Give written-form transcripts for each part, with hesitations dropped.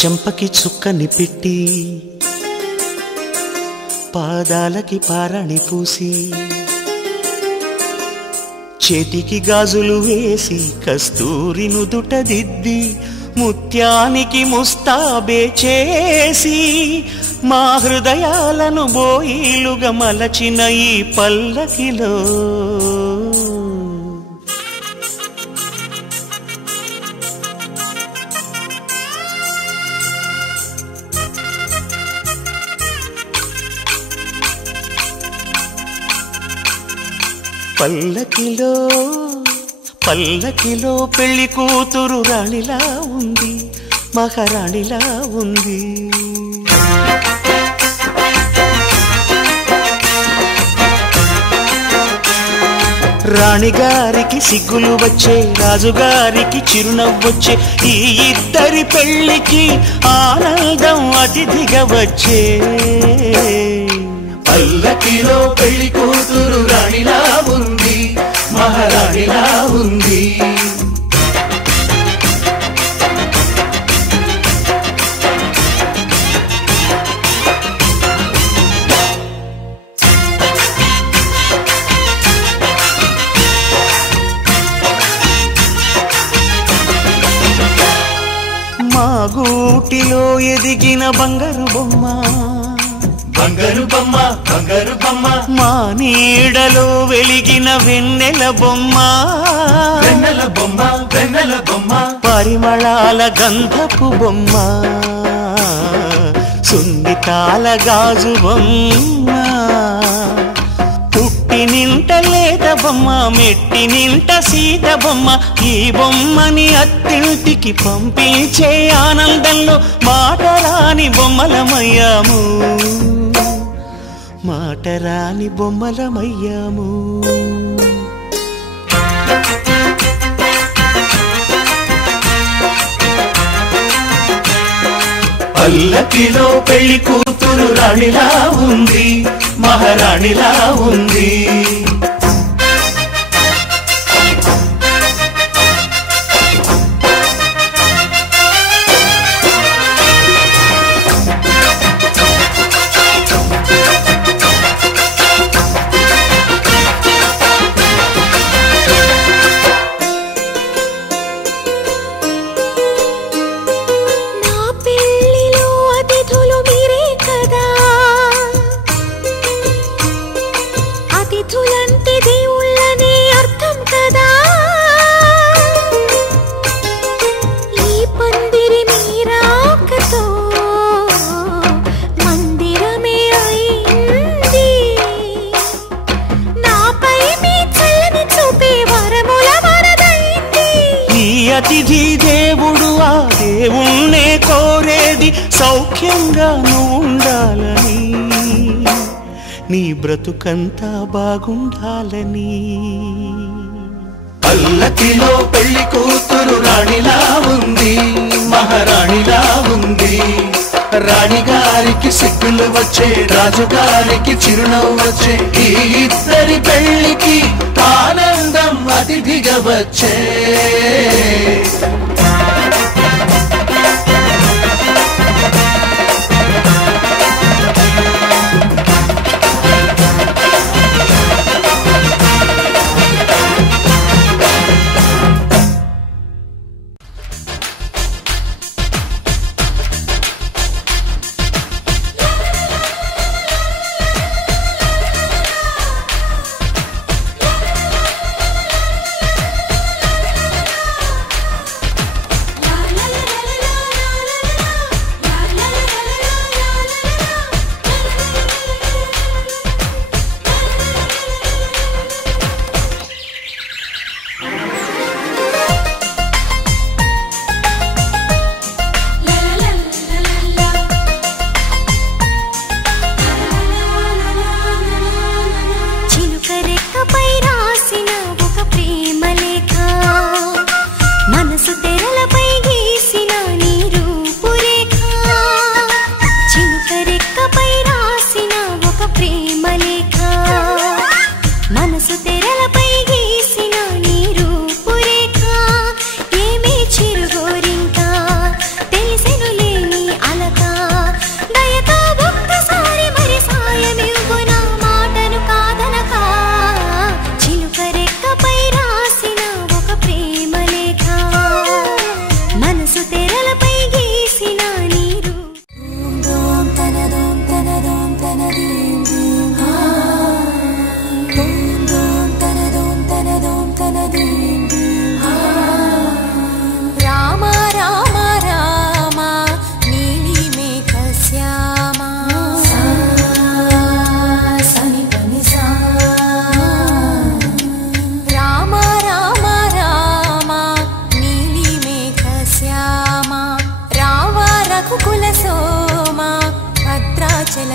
చెంపకి చుక్కని పెట్టి పాదాలకి పారాణి పూసి చేతికి గాజులు వేసి కస్తూరి నుదుట దిద్ది ముత్యానికి ముస్తాబే చేసి మా హృదయాలను బోయిలుగా మలచిన ఈ పల్లకిలో పల్లకిలో పల్లకిలో పెళ్లి కూతురు రాణిలా ఉంది, మహారాణిలా ఉంది. రాణిగారికి సిగ్గులు వచ్చే, రాజుగారికి చిరునవ్వొచ్చే, ఈ ఇద్దరి పెళ్లికి ఆనందం అతిథిగా వచ్చే. పల్లకిలో పెళ్లి కూతురు రాణిలా ఉంది, మహారాణిలా ఉంది. మా గూటిలో ఎదిగిన బంగారు బొమ్మ, బంగారు బొమ్మ, బంగారు బొమ్మ. మా నీడలో వెలిగిన వెన్నెల బొమ్మ, వెన్నెల బొమ్మ, వెన్నెల బొమ్మ. పరిమళాల గంధపు బొమ్మ, సున్నితాల గాజు బొమ్మ. పుట్టి నింట లేత బొమ్మ, మెట్టి నింట సీత బొమ్మ. ఈ బొమ్మని అత్తింటికి పంపించే ఆనందంలో మాటరాని బొమ్మలమయ్యాము, మాటరాని బొమ్మలమయ్యాము. పల్లకిలో పెళ్లి కూతురు రాణిలా ఉంది, మహారాణిలా ఉంది. అతిథి దేవుడు ఆ దేవుణ్ణే కోరేది సౌఖ్యంగా నువ్వు ఉండాలని, నీ బ్రతుకంతా బాగుండాలని. పల్లకిలో పెళ్లి కూతురు రాణిలా ఉంది, మహారాణిలా ఉంది. రాణిగారికి సిగ్గులు వచ్చే, రాజుగారికి చిరునవ్వు వచ్చే, ఈ ఇద్దరి పెళ్లికి ఆనందం అతిథిగా వచ్చే. చిరుగోరింకా తెలిసెను లేని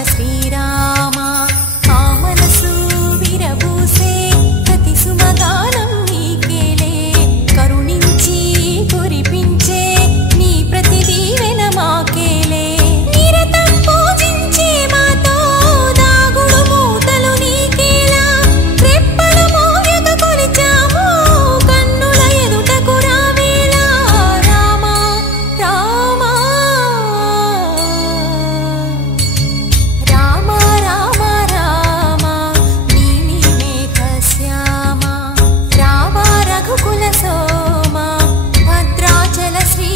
శ్రీరామ ఆ మనసు విరబూసే ప్రతి సుమగానం నీకేలే కరుణించి కురిపించే నీ ప్రతి దీవెన మాకేలే నిరతం పూజించే మాతో దాగుడు మూతలు నీకేలా రెప్పలు మోయక కొలిచాము కన్నుల ఎదుటకు రావేలా రామ రామ రామ రామ రామ నీలి మేఘ శ్యామ రామ రఘుకుల సోమ భద్రాచల శ్రీరామ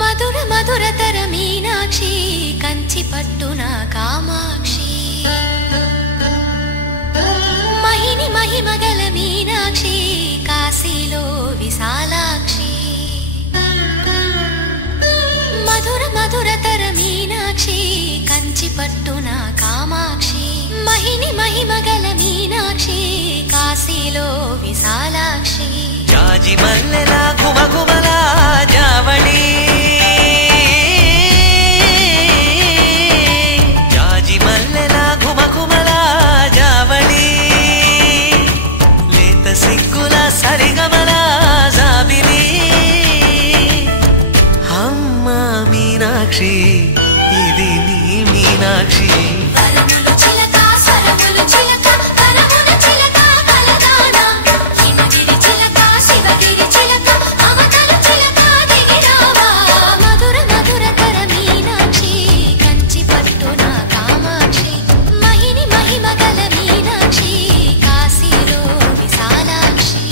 మధుర మధురతర మీనాక్షి కంచి పట్టున కామాక్షి మహిని మహిమగల మీనాక్షి కాశీలో విశాలాక్షి మధుర మధురతర మీనాక్షి కంచి పట్టున కామాక్షి మహిని మహిమగల మీనాక్షి కాశీలో విశాలాక్షి జాజి మల్లెల గుమగుమల జావళి జాజి మల్లెల గుమగుమల జావళి లేత సిగ్గుల సరిగమల జాబిలి అమ్మ మీనాక్షి ఇది నీ మీనాక్షి వరములు చిలక స్వరములు చిలక వరముల చిలక కలదాన హిమగిరి చిలక శివగిరి చిలక అవతల చిలక దిగిరావా మధుర మధురతర మీనాక్షి కంచి పట్టున కామాక్షి మహిని మహిమగల మీనాక్షి కాశీలో విశాలాక్షి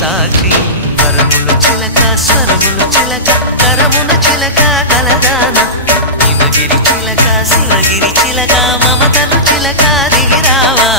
సాక్షి వరములు చిలక స్వరములు చిలక కరమున చిలక కలదాన హిమగిరి చిలక శివగిరి చిలక మమతలు చిలక దిగిరావా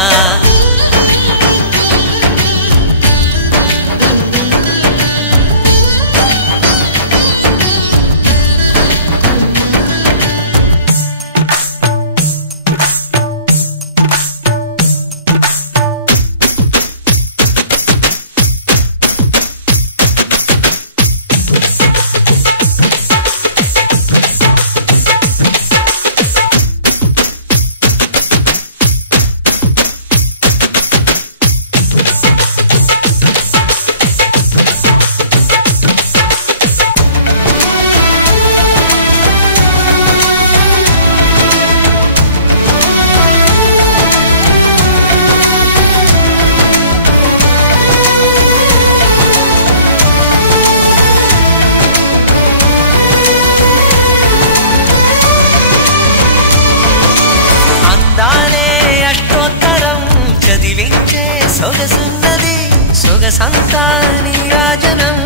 సొగసున్నది సొగసంతా నీరాజనం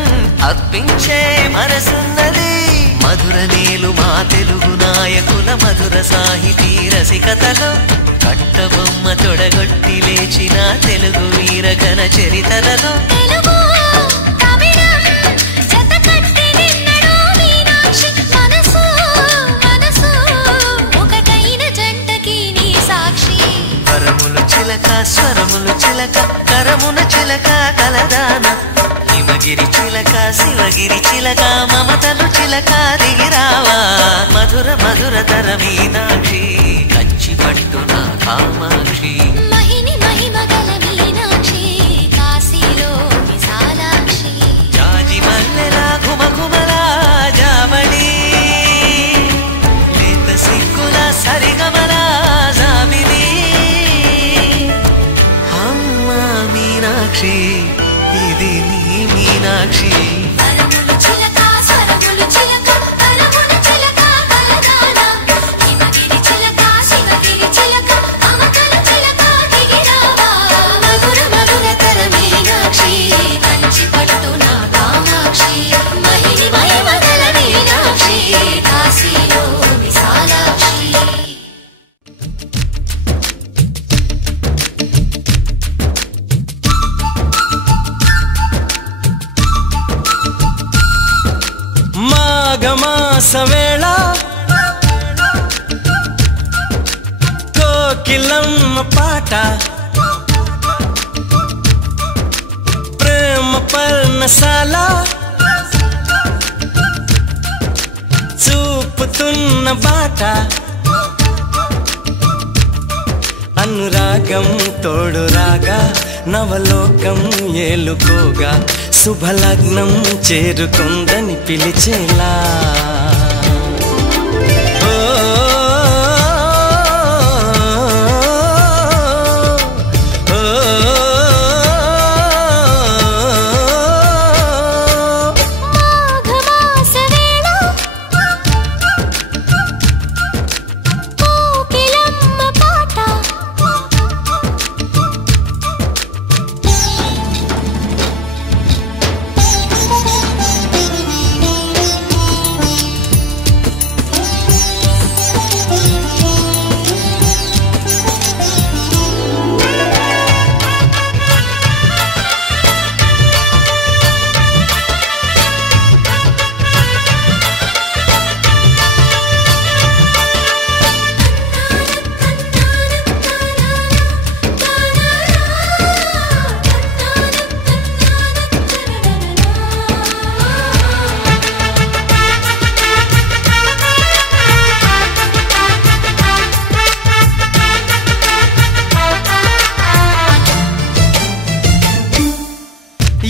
అర్పించే మనసున్నది మధుర నేలు మా తెలుగు నాయకుల మధుర సాహితీ రసికతలో కట్టబొమ్మ తొడగొట్టి లేచిన తెలుగు వీరగణ చరితలలో వరములు చిలక స్వరములు చిలక కరమున చిలక కలదాన హిమగిరి చిలక శివగిరి చిలక మమతలు చిలక దిగిరావా మధుర మధుర తర మీనాక్షి కంచి పట్టున కామాక్షి మహిని మహిమగల మీనాక్షి కాశీలో విశాలాక్షి జాజి మల్లెల ఘుమఘుమల జావళి లేత సిగ్గుల సరిగమల జాబిలి అమ్మ మీనాక్షి ఇది నీ మీనాక్షి వరములు చిలక స్వరములు చిలక కరమున చిలక కలదాన హిమగిరి చిలక శివగిరి చిలక మమతలు చిలక దిగిరావా మధుర మధుర తర మీనాక్షి కంచి పట్టున కామాక్షి మహిని మహిమగల మీనాక్షి కాశీలో విశాలాక్షి మాఘమాసవేళ కోకిలమ్మ పాట ప్రేమ పర్ణశాల చూపుతున్న బాట అనురాగం తోడు రాగా నవలోకం ఏలుకోగా శుభలగ్నం చేరుకుందని పిలిచేలా ఓ, ఓ, మాఘమాసవేళ కోకిలమ్మ పాట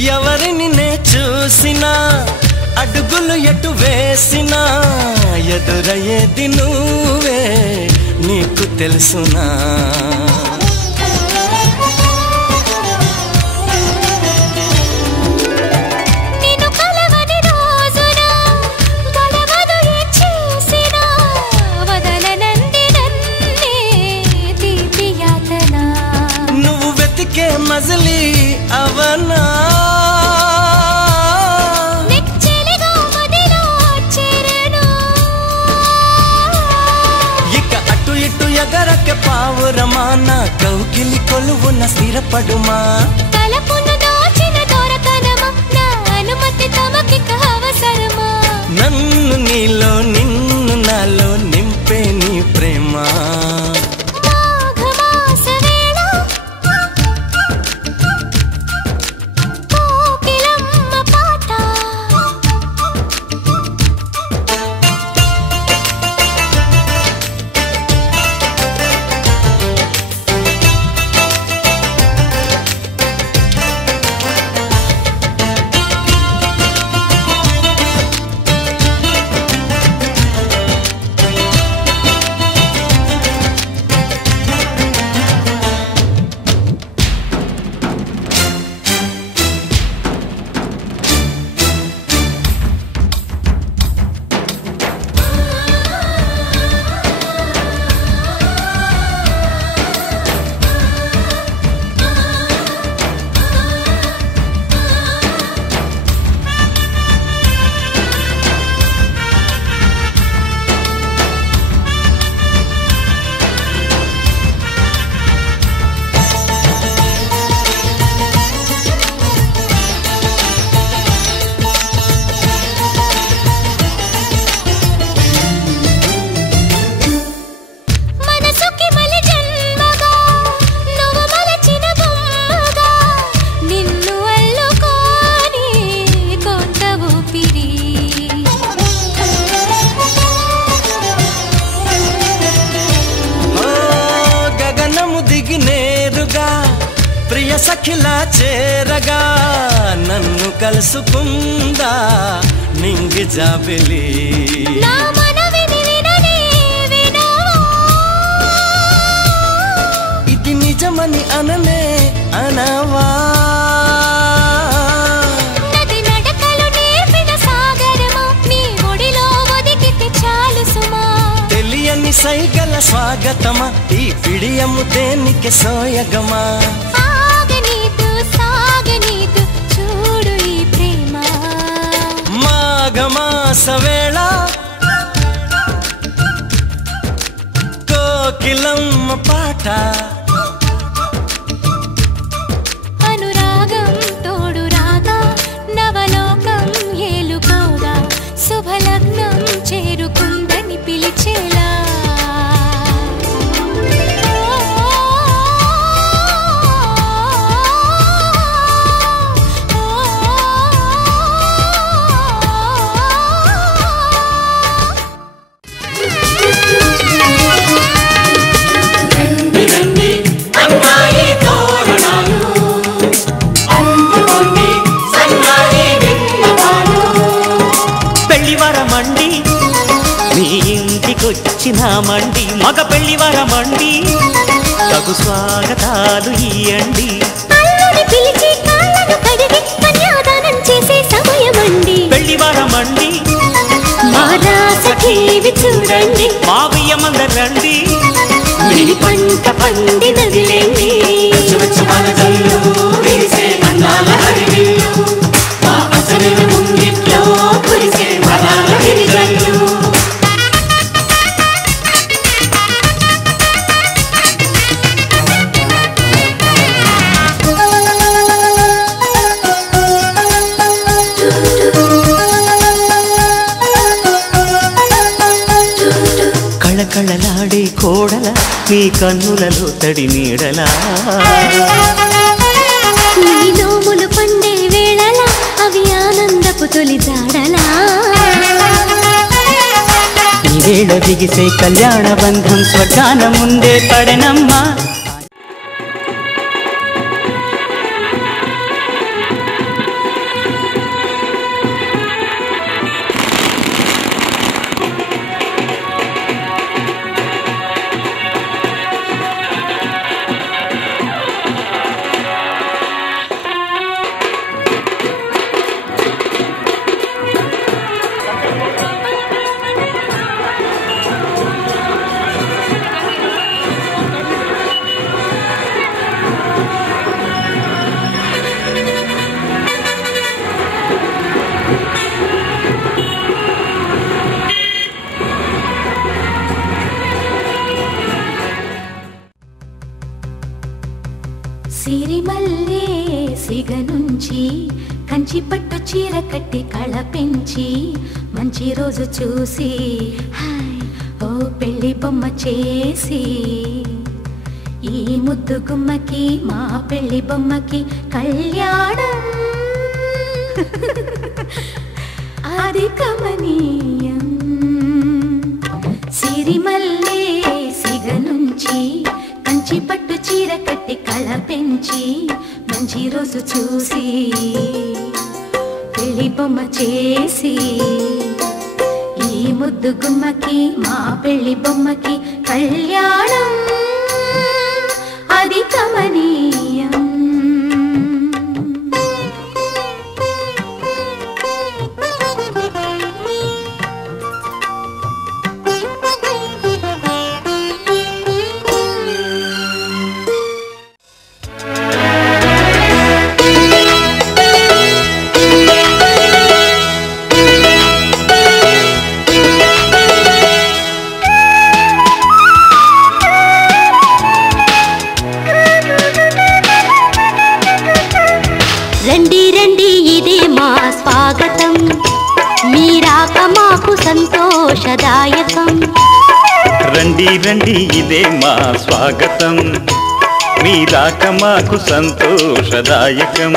ఎవరిని నే చూసినా అడుగులు ఎటు వేసినా ఎదురయ్యేది నువ్వే నీకు తెలుసునా నిన్ను కలవని రోజున గలవదు ఏ చేసినా వదలనంది నన్నే తీపి యాతన నువ్వు వెతికే మజిలీ అవనా నెచ్చెలిగా మదిలో చేరను ఇక అటు ఇటు ఎగరక పావురమా నా కౌకిలి కొలువున స్థిరపడుమా తలపున దాచిన దొరకనమా నా అనుమతి తమకిక అవసరమా నన్ను నీలో నిన్ను నాలో నింపే నీ ప్రేమ మాఘమాసవేళ కోకిలమ్మ పాట సఖిలా చేరగా నన్ను కలుసుకుందా నింగి జాబిలి నా మనవిని విననే వినవా ఇది నిజమని అననే అనవా నది నడకలు నేర్పిన సాగరమా నీ ఒడిలో ఒదిగితే చాలు సుమా తెలియని సైగల స్వాగతమా ఈ పిడియము దేనికి సోయగమా సాగనీతు సాగనీతు చూడు ఈ ప్రేమ మాఘమాస వేళ కోకిలమ్మ పాట అనురాగం తోడు రాగా నవలోకం ఏలుకోగా శుభలగ్నం చేరుకుందని పిలిచేలా పెళ్లివరమండి మీ ఇంటికొచ్చినామండి మగ పెళ్లివరమండి తగు స్వాగతాలు ఇయ్యండి అల్లుడి పిలిచి కాళ్ళను కడిగి కన్యాదానం చేసే సమయమండి పెళ్లివరమండి మా రాసఖీవి చూడండి మావయ్యమందరండి మీ పంట పండినదిలేండి కళకళలాడే కోడల మీ కన్నులలో తడి నీడలా నీ నోములు పండే వేళలా అవి ఆనందపు తొలి జాడలా ఈ వేళ దిగిసే కళ్యాణ బంధం స్వర్గాన ముందే పడనమ్మా సిరిమల్లే సిగ నుంచి కంచి పట్టు చీర కట్టి కళ పెంచి మంచి రోజు చూసి హాయ్ ఓ పెళ్లి బొమ్మ చేసి ఈ ముద్దు గుమ్మకి మా పెళ్లి బొమ్మకి కళ్యాణం అది కమనీయం సిరిమల్లే సిగ నుంచి కంచి పట్టు చీర కట్టి కళ పెంచి మంచి రోజు చూసి పెళ్లి బొమ్మ చేసి ఈ ముద్దు గుమ్మకి మా పెళ్లి బొమ్మకి కళ్యాణం అది కమనీయం సంతోషదాయకం రండి రండి ఇదే మా స్వాగతం మీ రాక మాకు సంతోషదాయకం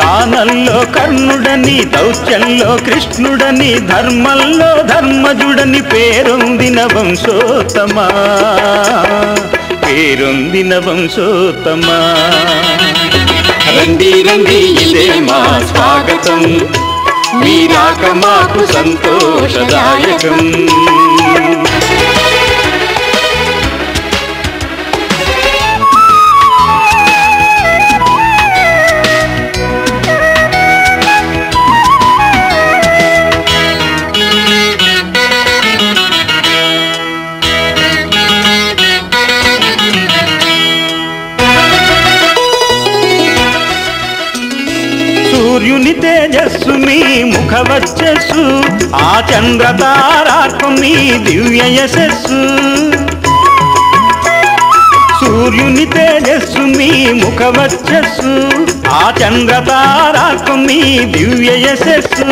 దానంలో కర్ణుడని దౌత్యంలో కృష్ణుడని ధర్మంలో ధర్మజుడని పేరొందిన వంశోత్తమా పేరొందిన వంశోత్తమా రండి రండి ఇదే మా స్వాగతం, మీరాక మాకు సంతోషదాయకం. సూర్యుని తేజస్సు మీ ముఖవచ్చస్సు, ఆ చంద్రతారార్కం మీ దివ్య యశస్సు. సూర్యుని తేజస్సు మీ ముఖవచ్చస్సు, ఆ చంద్రతారార్కం మీ దివ్య యశస్సు.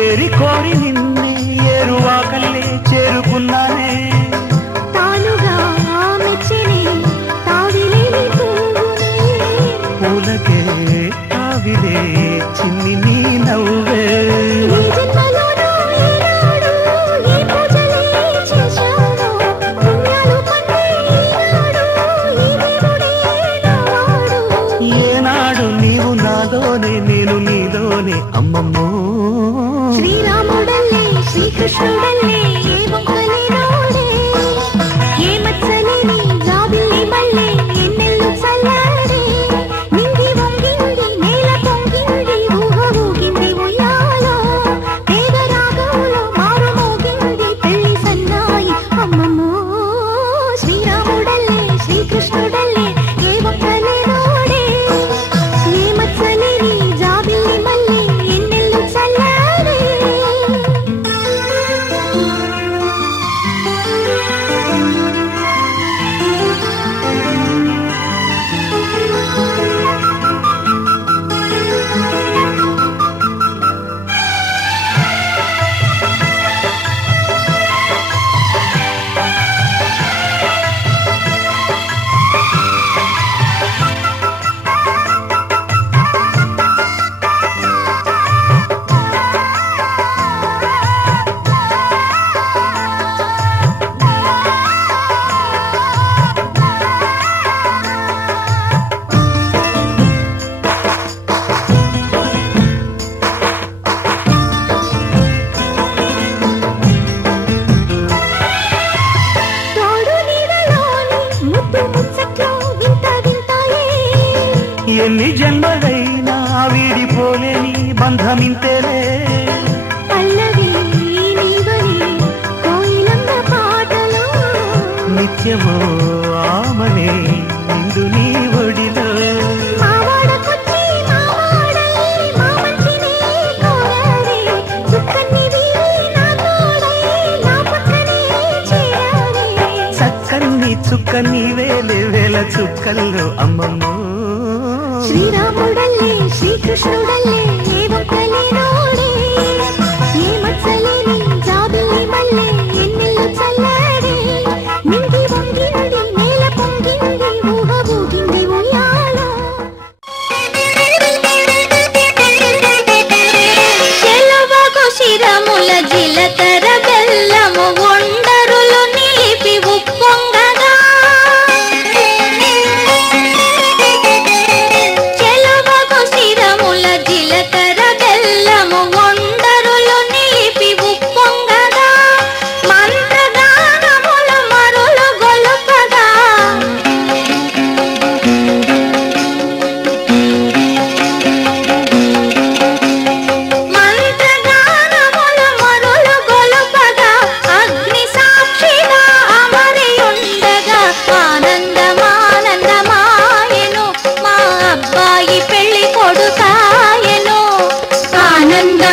ఏరి కోరి నిన్నే ఏరువాకల్లే చేరుకున్నానే, తానుగా మెచ్చని తావిలేని పూలకే తావిలే చిన్ని నీ నవ్వే. ఏనాడు నీవు నాలోనే నేను నీలోనే అమ్మమ్మో. శ్రీరాముడల్లే శ్రీకృష్ణుడల్లే ఏ మొక్కలే నోడే, ఏ మచ్చలేని జాబిల్లి మల్లె ఎన్నెల్లు చల్లారే. నింగి వంగింది నేల పొంగింది ఊహ ఊగింది ఉయ్యాలో, పేద రాగంలో మారు మోగింది పెళ్లి సన్నాయి అమ్మమ్మో. శ్రీరాముడల్లే శ్రీకృష్ణుడల్లే ఏ మొక్కలే నోడే, ఏ మచ్చలేని జాబిల్లి మల్లె ఎన్నెల్లు చల్లారే. ఎన్ని జన్మలైనా వీడిపోలేని బంధమింతేలే. పల్లవి నీవని కోయిలం నిత్యమో ఆమనే నిండు నీ ఒడిలో చక్కన్ని చుక్క నీవేలే వేల చుక్కల్లో అమ్మమ్మో శ్రీరాముడల్లే శ్రీకృష్ణుడల్లే ఏ ఒక్కలేనోడే ఏ మచ్చలేని జాబిల్లి మల్లె ఎన్నెల్లు చల్లాడే నింగి వంగింది నేల పొంగింది ఊహ ఊగింది ఉయ్యాలో చెలవగు శిరముల జిలకర బెల్లము ఒండరులు నిలిపి ఉప్పొంగగా చెలవగు శిరముల జిలకర బెల్లము ఒండరులు నిలిపి ఉప్పొంగగా మంత్రగానముల మరులు గొలుపగా మంత్రగానముల మరులు గొలుపగా అగ్ని సాక్షిగా అమరియుండగా ఆనందమానందమాయెను మా అబ్బాయి పెళ్లి కొడుకాయెను ఆనందమానందమాయెను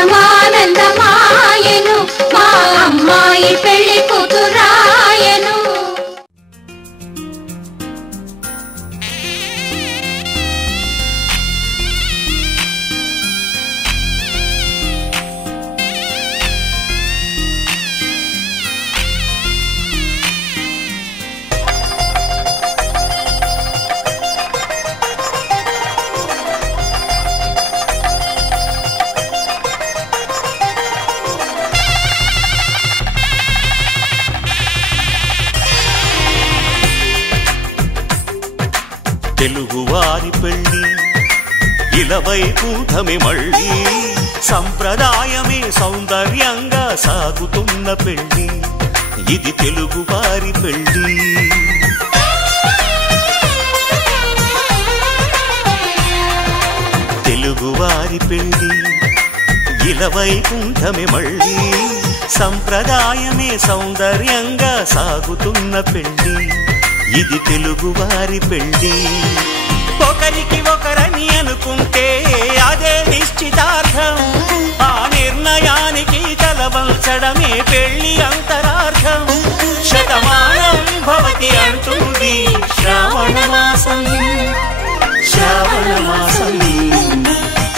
మా అమ్మాయి పెళ్లి కూతురాయెను తెలుగువారి పెళ్ళి ఇలవైకుంఠమే మళ్ళీ సంప్రదాయమే సౌందర్యంగా సాగుతున్న పెళ్ళి ఇది తెలుగువారి పెళ్ళి తెలుగువారి పెళ్ళి ఇలవైకుంఠమే మళ్ళీ సంప్రదాయమే సౌందర్యంగా సాగుతున్న పెళ్ళి ఇది తెలుగువారి పెళ్ళి ఒకరికి ఒకరని అనుకుంటే అదే నిశ్చితార్థం ఆ నిర్ణయానికి తలవంచడమే పెళ్లి అంతరార్థం శతమానం భవతి అంటుంది శ్రావణ మాసం శ్రావణ మాసం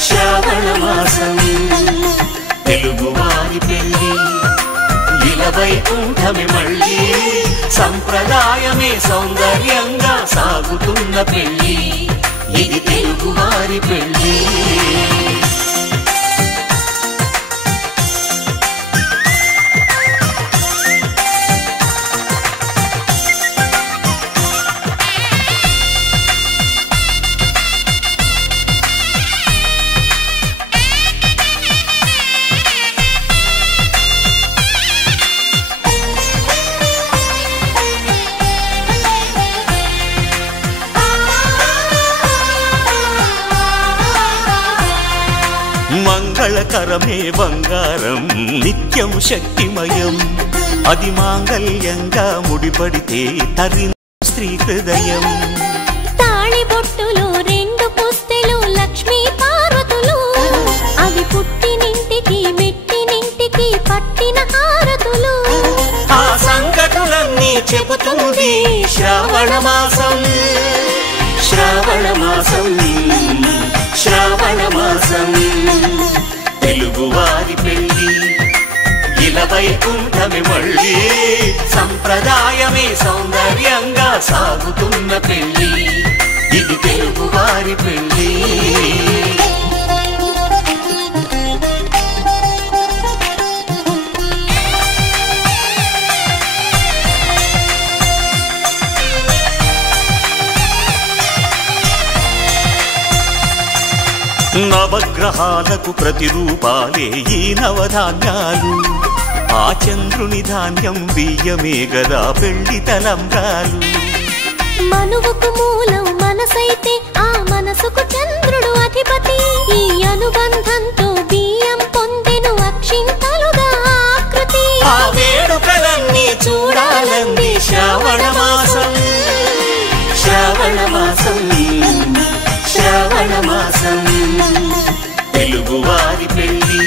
శ్రావణ మాసం తెలుగువారి పెళ్ళి ఇలవైకుంఠమే మళ్ళీ సంప్రదాయమే సౌందర్యంగా సాగుతున్న పెళ్ళి ఇది తెలుగువారి పెళ్ళి మంగళకరమే బంగారం నిత్యం శక్తిమయం అది మాంగళ్యంగా ముడిపడితే తరి స్త్రీ హృదయం తాళిబొట్టులు రెండు పుస్తెలు లక్ష్మీ పార్వతులు అవి పుట్టినింటికి మెట్టినింటికి పట్టిన హారతులు ఆ సంకటులన్నీ చెబుతుంది శ్రావణ మాసం శ్రావణ మాసం శ్రావణ మాసం తెలుగువారి పెళ్ళి ఇలవైకుంఠమే మళ్ళీ సంప్రదాయమే సౌందర్యంగా సాగుతున్న పెళ్ళి ఇది తెలుగువారి పెళ్ళి నవగ్రహాలకు ప్రతిరూపాలే ఈ నవధాన్యాలు ఆ చంద్రుని ధాన్యం బియ్యమే గదా పెళ్లి తలంబ్రాలు మనువుకు మూలం మనసైతే ఆ మనసుకు చంద్రుడు అధిపతి ఈ అనుబంధంతో బియ్యం పొందెను అక్షింతలుగా ఆకృతి ఆ వేడుకలన్నీ చూడాలంది శ్రావణ శ్రావణ మాసం తెలుగువారి పెళ్లి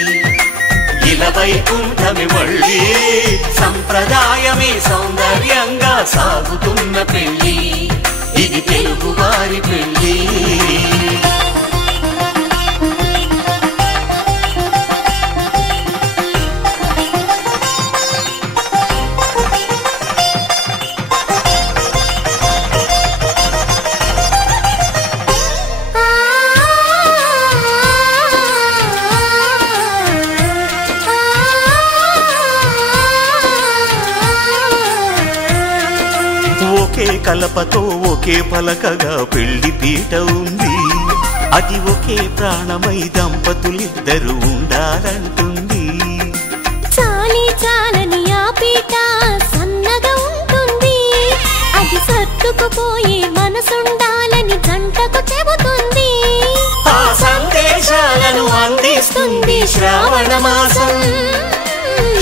ఇలా వైకుంఠమి మళ్ళీ సంప్రదాయమే సౌందర్యంగా సాగుతున్న పెళ్లి ఇది తెలుగువారి పెళ్లి ఒకే కలపతో ఒకే పలకగా పెళ్లి పీట ఉంది అది ఒకే ప్రాణమై దంపతులిద్దరు ఉండాలంటుంది చాలి చాలని ఆ పీట సన్నగా ఉంటుంది అది సర్దుకుపోయే మనసుండాలని జంటకు చెబుతుంది ఆ సందేశాలను అందిస్తుంది శ్రావణ మాసం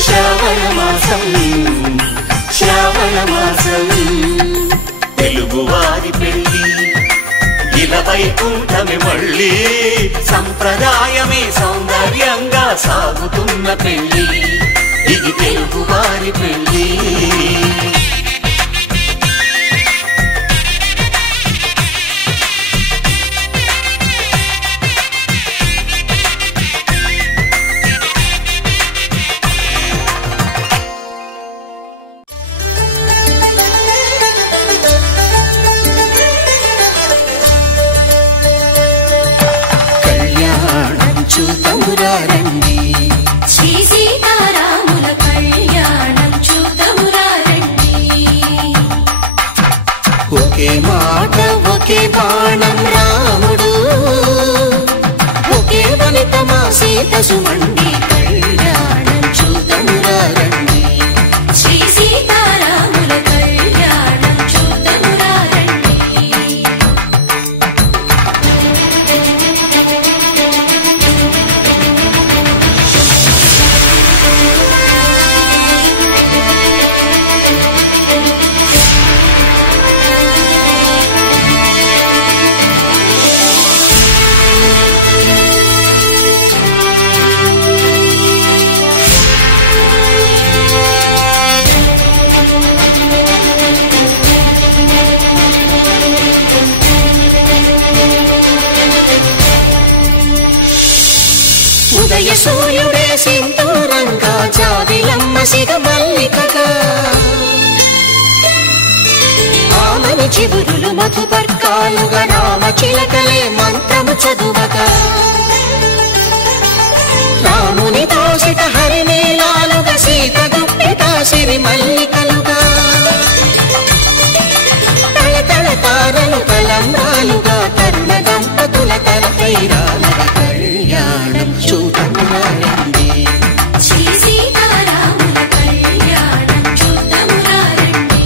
శ్రావణ మాసం శ్రావణ మాసం తెలుగువారి పెళ్లి ఇలా వైకుంఠమి మళ్ళీ సంప్రదాయమే సౌందర్యంగా సాగుతున్న పెళ్లి ఇది తెలుగువారి పెళ్లి చూతమురారండి శ్రీ సీతారాముల కళ్యాణం చూతమురారండి ఒకే మాట ఒకే బాణం రాముడు ఒకే వనిత మా సీత సుమండి కళ్యాణం చూతమురారండి శ్రీ సీతారాముల కళ్యాణం చూతమురారండి ఉదయ సూర్యుడే సింధూరంగా జాబిలమ్మ సిగ మల్లికగా ఆమని చివురులు మధుపర్కాలుగా రామ చిలకలే మంత్రము చదువగా రాముని దోసిట హరినీలాలుగా సీత గుప్పిట సిరి మల్లికలుగా తల తల తారలు తలంబ్రాలుగా తరుణ దంపతుల తలపైరాలుగా కళ్యాణం చూతమురారండి శ్రీ సీతారాముల కళ్యాణం చూతమురారండి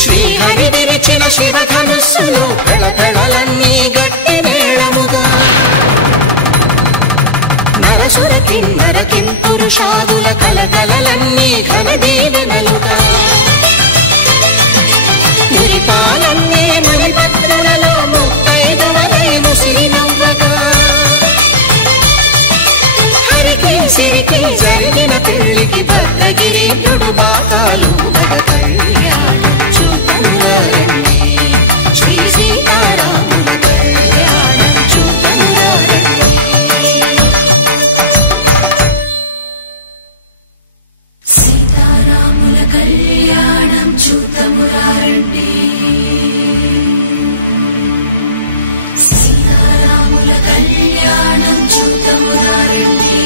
శ్రీహరి విరిచిన శివధనుస్సులు పెళపెళలన్నీ గట్టి మేళముగా నరసుర కిన్నర కింపురుషాదుల కలకలలన్నీ ఘన దీవెనలుగా మురిపాలన్నీ మణిపత్రులలో ముత్తైదువలై ముసిరి నవ్వగా హరికి సిరికి జరిగిన పెళ్లికి భద్రగిరీంద్రుడు బాకాలు మగ కళ్యాణం చూతమురారండి శ్రీ సీతారాముల కళ్యాణం చూతమురారండి సీతారాముల కళ్యాణం చూతమురారండి సీతారాముల కళ్యాణం చూతమురారండి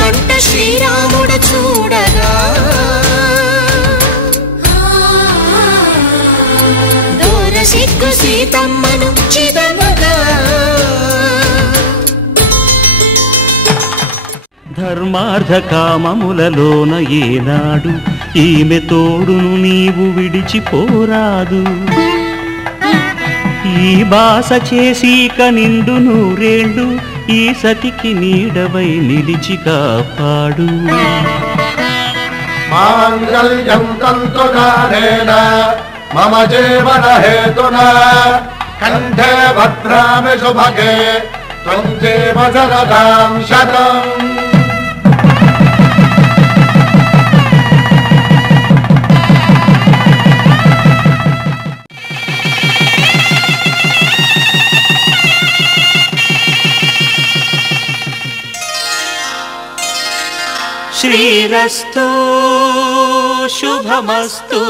కంట శ్రీరాముడు చూడగా దూర సిగ్గు సీతమ్మను చిదమగా ధర్మార్థ కామములలోన ఏనాడు ఈమె తోడును నీవు విడిచిపోరాదు. ఈ బాస చేసి కనిండు నూరేళ్ళు ఈ సతికి నీడవై నిలిచి కాపాడు. మాంగళ్యం తంతునానేన మమ జీవన హేతునా కంఠే భద్రామి శుభగే త్వం జీవ శరదాం శతం. శ్రీరస్తు శుభమస్తు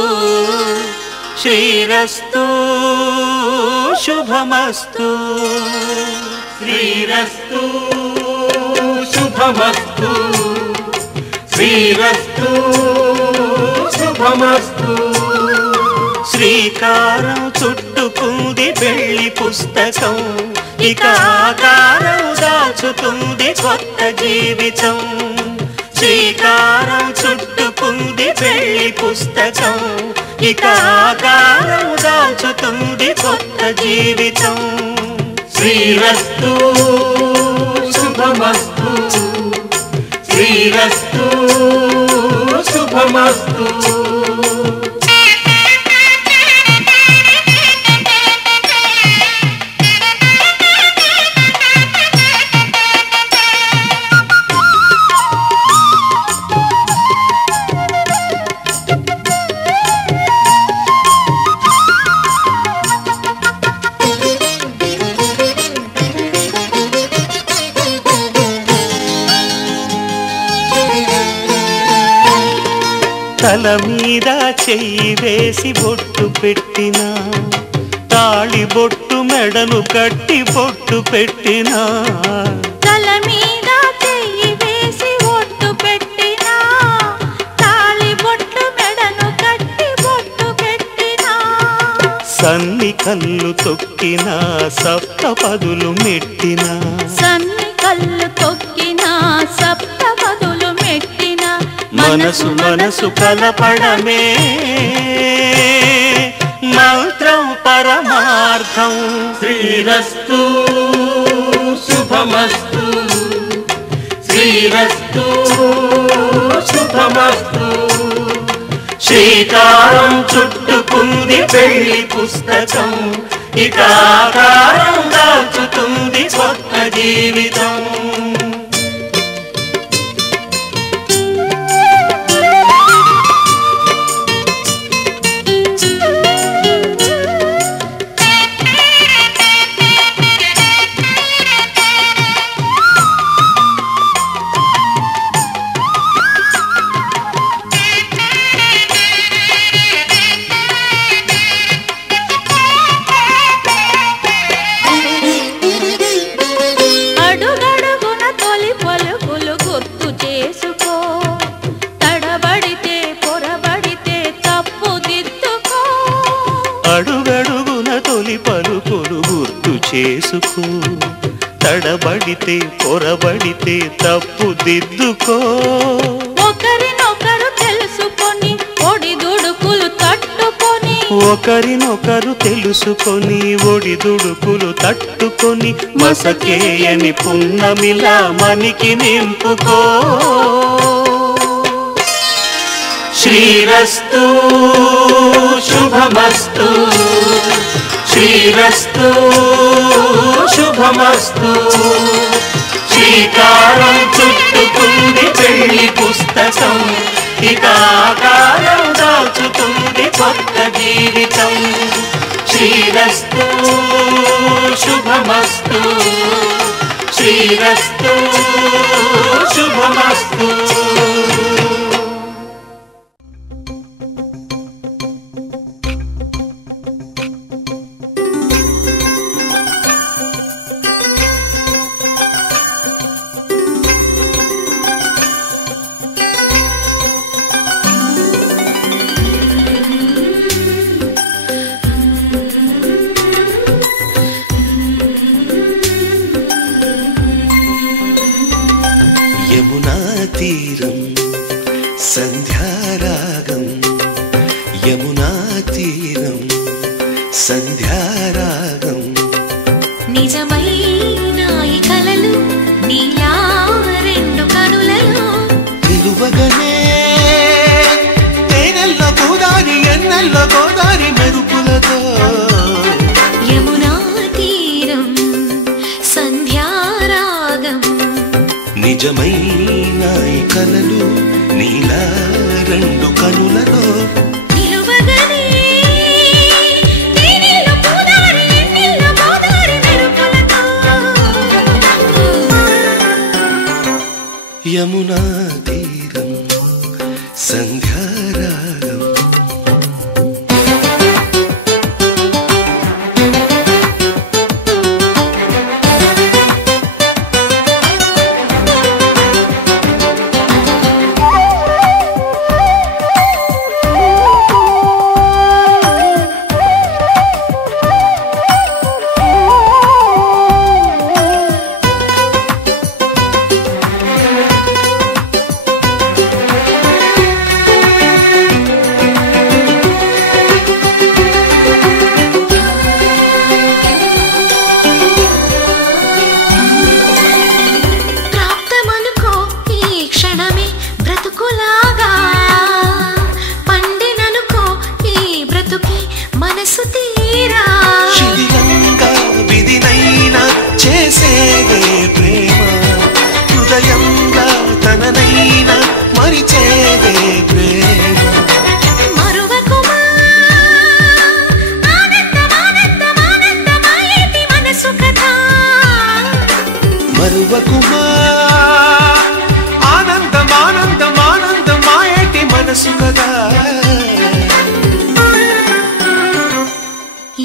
శ్రీరస్తు శుభమస్తు శ్రీరస్తు శుభమస్తు శ్రీరస్తు శుభమస్తు. శ్రీకారం చుట్టుకుంది పెళ్లి పుస్తకం, ఇక ఆకారం దాచుతుంది కొత్త జీవితం. శ్రీకారం చుట్టుకుంది పెళ్లి పుస్తకం, ఇక ఆకారం దాచుతుంది కొత్త జీవితం. శ్రీరస్తు శుభమస్తు శ్రీరస్తు శుభమస్తు. తల మీద చెయ్యి వేసి బొట్టు పెట్టినా, తాళి బొట్టు మెడను కట్టి బొట్టు పెట్టినా. తల మీద చెయ్యి వేసి బొట్టు పెట్టినా, తాళి బొట్టు మెడను కట్టి బొట్టు పెట్టినా. సన్ని కళ్ళు తొక్కినా సప్తపదులు మెట్టినా, సన్ని కళ్ళు తొక్కినా సప్తపదులు మెట్టినా. మనసు మనసు కలపడమే మంత్రం పరమార్థం. శ్రీరస్తు శుభమస్తు శ్రీరస్తు శుభమస్తు. శ్రీకారం చుట్టుకుంది పెళ్లి పుస్తకం, ఇక ఆకారం దాచుతుంది కొత్త జీవితం. అడుగడుగున తొలి పలుకులు గుర్తు చేసుకో, తడబడితే పొరబడితే తప్పు దిద్దుకో. ఒకరినొకరు తెలుసుకొని ఒడిదుడుకులు తట్టుకొని, ఒకరినొకరు తెలుసుకొని ఒడిదుడుకులు తట్టుకొని, మసకేయని పున్నమిలా మనికి నింపుకో. శ్రీరస్తు శుభమస్తు శ్రీరస్తు శుభమస్తు. శ్రీకారం చుట్టుకుంది పెళ్లి పుస్తకం, ఇక ఆకారం దాచుతుంది కొత్త జీవితం. శ్రీరస్తు శుభమస్తు శ్రీరస్తు శుభమస్తు. యమునా తీరం సంధ్యారాగం యమునా తీరం సంధ్యారాగం నిజమైన ఈ కలలు నీలా రెండు కనులలో నిలువగనే తేనెల్లో గోదారి ఎన్నెల్లో గోదారి మెరుపులతో యమునా తీరం సంధ్యారాగం నిజమైన ఈ కలలు నీలా రెండు కనులలో యమునా తీరం సంధ్యారాగం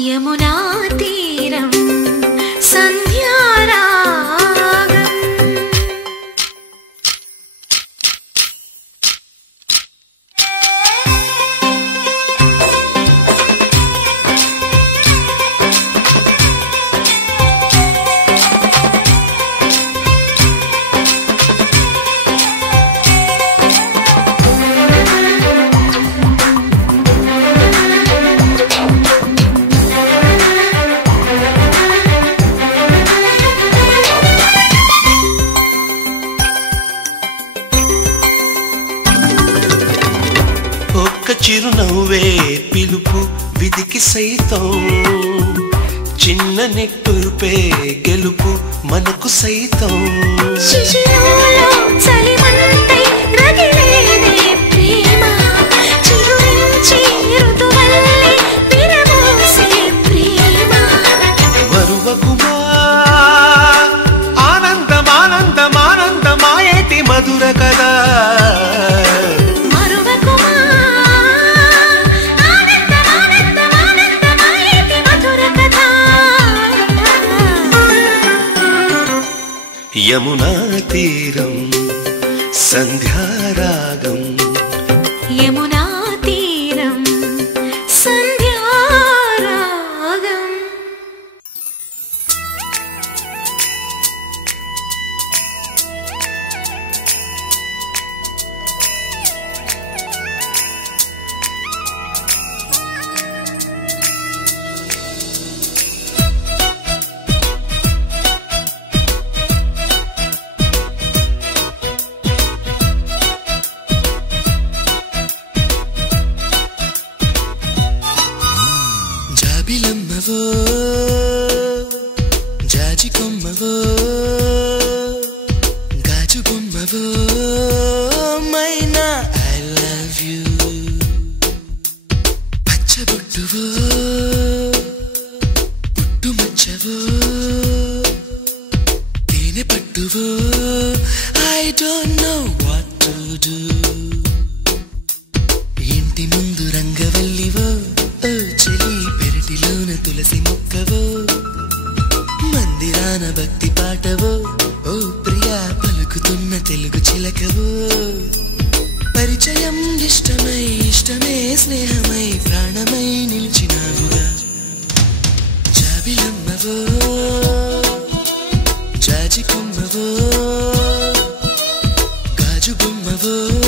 యమునా తీరం సంధ్యారాగం చిరునవ్వే పిలుపు విధికి సైతం చిన్న నిట్టూర్పే గెలుపు మనకు సైతం శిశిరంలో చలిమంటై రగిలేదే ప్రేమ చిగురించి ఋతువల్లే విరబోసే ప్రేమ వరువకుమా ఆనందమానందమానందమాయేటి మధుర కదా యమునా తీరం సంధ్యారాగం యమునా తీరం సంధ్యారాగం జాబిలమ్మవో జాజి కొమ్మవో గాజు బొమ్మవో మైనా ఐ లవ్ యూ పచ్చబొట్టువో పుట్టుమచ్చవో తేనె పట్టువో I don't know what to do ఇంటి ముందు రంగవల్లివో ఓ చెలి పెరటిలోన తులసి మొక్కవో మందిరాన భక్తి పాటవో ఓ ప్రియా పలుకుతున్న తెలుగు చిలకవో పరిచయం ఇష్టమై ఇష్టమే స్నేహమై ప్రాణమై నిలిచినావుగా జాబిలమ్మవో జాజి కొమ్మవో గాజు బొమ్మవో